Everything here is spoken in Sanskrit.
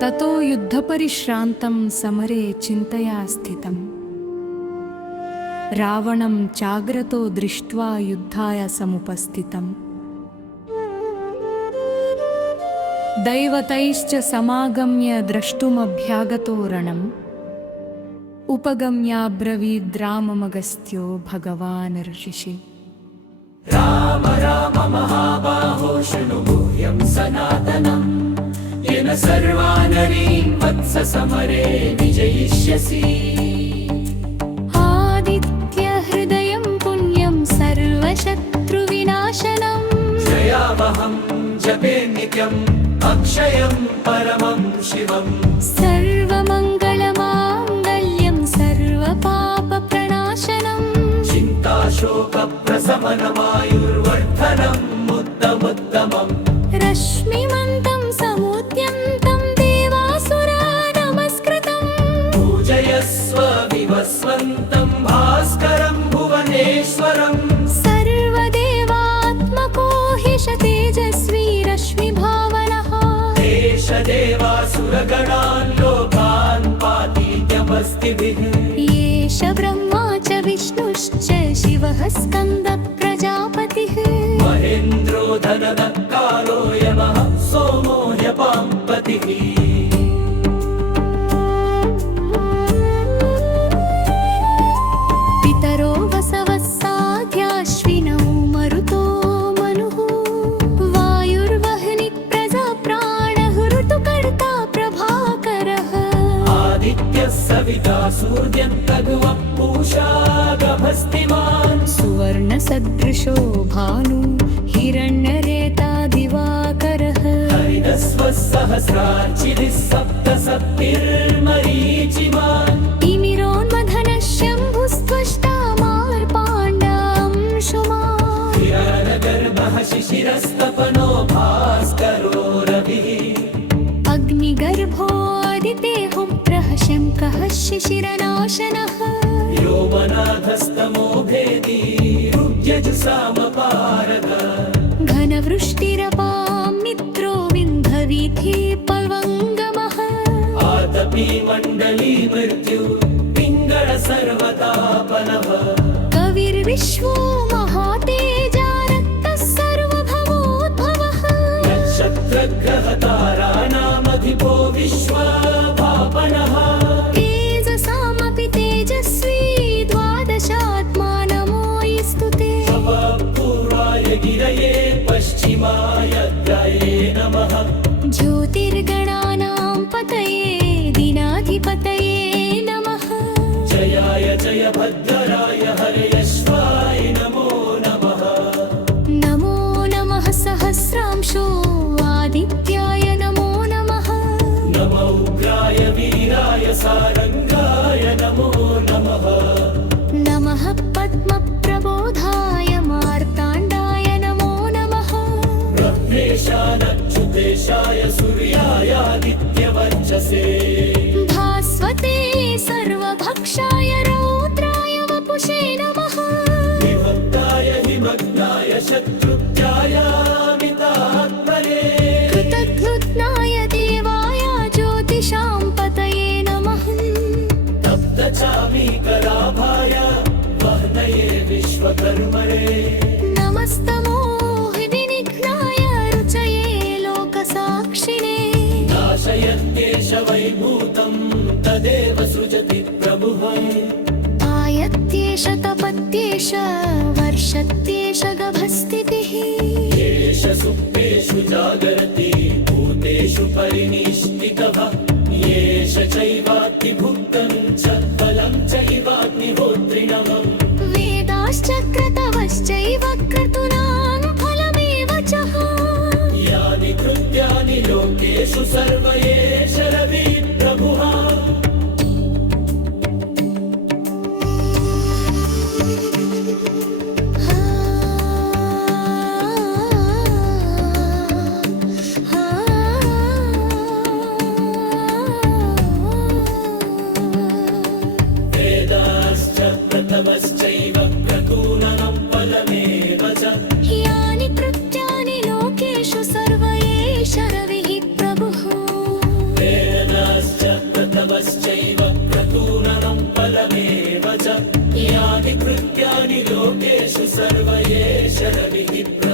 ततो युद्धपरिश्रान्तं समरे चिन्तया स्थितं रावणं चाग्रतो दृष्ट्वा युद्धाय समुपस्थितम् दैवतैश्च समागम्य द्रष्टुमभ्यागतो रणम् उपगम्याब्रवीद्राममगस्त्यो भगवान् ऋषिः राम राम महाबाहो शृणु गुह्यं सनातनम् येन सर्वानरीन् वत्स समरे विजयिष्यसि आदित्यहृदयं पुण्यं सर्वशत्रुविनाशनम् जयावहं जपे नित्यम् अक्षयं परमं शिवम् सर्वमङ्गलमाङ्गल्यं सर्वपापप्रणाशनम् चिन्ताशोकप्रशमनमायुर्वर्धनम् उत्तमोत्तमम् रश्मिमन्तं समुद्यन्तं देवासुरा नमस्कृतम् पूजयस्व विवस्वन्तं भास्करं भुवनेश्वरम् सर्वदेवात्मको हि तेजस्वी रश्मिभावनः देवासुरगणान् लोकान् पातीत्यमस्तिभिः एष ब्रह्मा च विष्णुश्च शिवः स्कन्दप्रजापतिः महेन्द्रो धनदत्कालो यमः सोमो ह्यपाम्पतिः पितरो वसवः साध्याश्विनौ मरुतो मनुः वायुर्वह्निः प्रजाप्राणः ऋतुकर्ता प्रभाकरः आदित्यः सविता सूर्यन्तगुवः पूषा गभस्तिमान् सुवर्णसदृशो भानु हिरण्यरेता दिवाकरः हरिदस्वः सहस्रार्चिभिः सप्तसप्तिर्मरीचिमान् तिमिरोन्मथनः शम्भुस्त्वष्टा मार्पाण्डांशुमान् हिरण्यगर्भः शिशिरस्तपनो भास्करो रविः अग्निगर्भोऽदितेऽहुप्रः शङ्कः शिशिरनाशनः व्योमनाथस्तमो भेदी रुद्यजुषामपारद घनवृष्टिरपां मित्रो विन्धवीथि पल्वङ्गमः आतपी मण्डली मृत्यु पिङ्गळ सर्वतापनः कविर्विश्वो महातेजा रक्तः सर्वभवोद्भवः नक्षत्रग्रहताराणामधिपो विश्वभावनः तेजसामपि तेजस्वी द्वादशात्मा नमोऽस्तु ते पूर्वाय गिरये पश्चिमाय द्रये नमः ज्योतिर्गणानां पतये दीनाधिपतये नमः जयाय जयभद्राय हरयश्वाय नमो नमः नमो नमः सहस्रांशो आदित्याय नमो नमः नमो उग्राय वीराय सारङ्गाय नमो नमः नमः पद्मप्रबोधाय मार्ताण्डाय नमो नमः ब्रह्मेशानच्युतेशाय सूर्यायादित्यवर्चसे भास्वते सर्वभक्षाय रौद्राय वपुषे नमः विभक्ताय निमग्नाय शत्रुत्यायामितात्मने कृतघ्नुत्नाय देवाय ज्योतिषां पतये नमः तप्तचामीकलाभाय वह्नये विश्वकर्मणे नमस्तमो विनिघ्नाय रुचये लोकसाक्षिणे नाशयत्येष वैभूतं तदेव सृजति प्रभुः आयत्येष तपत्येष वर्षत्येष गभस्तिभिः एष सुप्तेषु जागरति भूतेषु परिनिष्ठितः एष चैवाग्निभुक्तं च फलं चैवाग्निहोत्रिणम् वेदाश्च क्रतवश्चैव क्रतूनां फलमेव च यानि कृत्यानि लोकेषु सर्व एष रविः प्रभुः वेदाश्च प्रथमश्चैव क्रतूनां फलमेव च यानि कृत्यानि लोकेषु सर्व एष रविः प्रभुः यानि कृत्यानि लोकेषु सर्व एष रविः प्रभुः